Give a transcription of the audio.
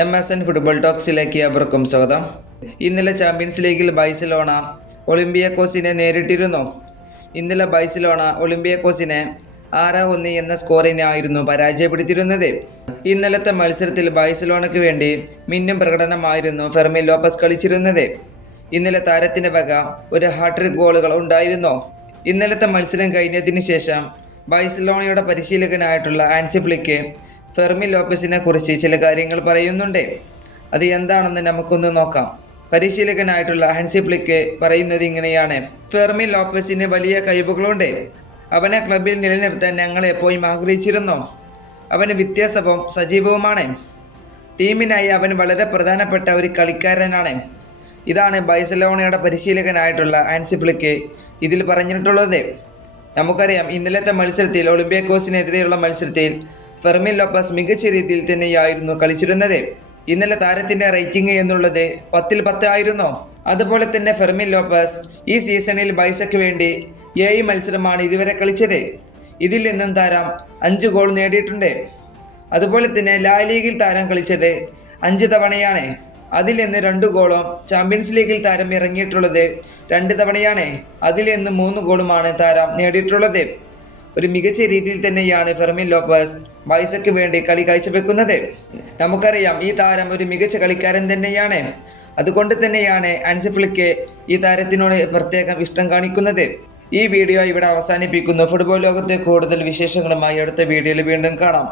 M S N football ടോക്സിലേക്ക് അവർക്കും സ്വാഗതം. ഇന്നലെ ചാമ്പ്യൻസ് ലീഗിൽ ബൈസലോണ ഒളിമ്പിയക്കോസിനെ നേരിട്ടിരുന്നു. ഇന്നലെ ബൈസലോണ ഒളിമ്പിയക്കോസിനെ ആറ് ഒന്ന് എന്ന സ്കോറിനായിരുന്നു പരാജയപ്പെടുത്തിയിരുന്നത്. ഇന്നലത്തെ മത്സരത്തിൽ ബൈസലോണയ്ക്ക് വേണ്ടി മിന്നും പ്രകടനമായിരുന്നു ഫെർമിൻ ലോപ്പസ് കളിച്ചിരുന്നത്. ഇന്നലെ താരത്തിന്റെ വക ഒരു ഹാട്രിക് ഗോളുകൾ ഉണ്ടായിരുന്നു. ഇന്നലത്തെ മത്സരം കഴിഞ്ഞതിന് ശേഷം ബൈസലോണയുടെ പരിശീലകനായിട്ടുള്ള ആൻസി ഫ്ലിക്ക് ഫെർമി ലോപ്പസിനെ കുറിച്ച് ചില കാര്യങ്ങൾ പറയുന്നുണ്ട്. അത് എന്താണെന്ന് നമുക്കൊന്ന് നോക്കാം. പരിശീലകനായിട്ടുള്ള ഹാൻസി പ്ലിക്ക് പറയുന്നത് ഇങ്ങനെയാണ്. ഫെർമി ലോപ്പസിന് വലിയ കഴിവുകളുണ്ട്. അവനെ ക്ലബിൽ നിലനിർത്താൻ ഞങ്ങൾ എപ്പോഴും ആഗ്രഹിച്ചിരുന്നു. അവന് വ്യത്യാസവും സജീവവുമാണ്. ടീമിനായി അവൻ വളരെ പ്രധാനപ്പെട്ട ഒരു കളിക്കാരനാണ്. ഇതാണ് ബൈസലോണയുടെ പരിശീലകനായിട്ടുള്ള ആൻസി ഫ്ലിക്ക് ഇതിൽ പറഞ്ഞിട്ടുള്ളത്. നമുക്കറിയാം ഇന്നലത്തെ മത്സരത്തിൽ ഒളിമ്പിയക്കോസിനെതിരെയുള്ള മത്സരത്തിൽ ഫെർമിൻ ലോപ്പസ് മികച്ച രീതിയിൽ തന്നെയായിരുന്നു കളിച്ചിരുന്നത്. ഇന്നലെ താരത്തിന്റെ റേറ്റിംഗ് എന്നുള്ളത് പത്തിൽ പത്ത് ആയിരുന്നു. അതുപോലെ തന്നെ ഫെർമിൻ ലോപ്പസ് ഈ സീസണിൽ ബൈസയ്ക്ക് വേണ്ടി ഏഴ് മത്സരമാണ് ഇതുവരെ കളിച്ചത്. ഇതിൽ നിന്നും താരം അഞ്ച് ഗോൾ നേടിയിട്ടുണ്ട്. അതുപോലെ തന്നെ ലാ ലീഗിൽ താരം കളിച്ചത് അഞ്ച് തവണയാണ്. അതിൽ നിന്ന് രണ്ട് ഗോളും ചാമ്പ്യൻസ് ലീഗിൽ താരം ഇറങ്ങിയിട്ടുള്ളത് രണ്ട് തവണയാണ്. അതിൽ നിന്ന് മൂന്ന് ഗോളുമാണ് താരം നേടിയിട്ടുള്ളത്. ഒരു മികച്ച രീതിയിൽ തന്നെയാണ് ഫെർമിൻ ലോപ്പസ് ബൈസയ്ക്ക് വേണ്ടി കളി കാഴ്ചവെക്കുന്നത്. നമുക്കറിയാം ഈ താരം ഒരു മികച്ച കളിക്കാരൻ തന്നെയാണ്. അതുകൊണ്ട് തന്നെയാണ് അൻസിഫ്ലിക്ക് ഈ താരത്തിനോട് പ്രത്യേകം ഇഷ്ടം കാണിക്കുന്നത്. ഈ വീഡിയോ ഇവിടെ അവസാനിപ്പിക്കുന്നു. ഫുട്ബോൾ ലോകത്തെ കൂടുതൽ വിശേഷങ്ങളുമായി അടുത്ത വീഡിയോയിൽ വീണ്ടും കാണാം.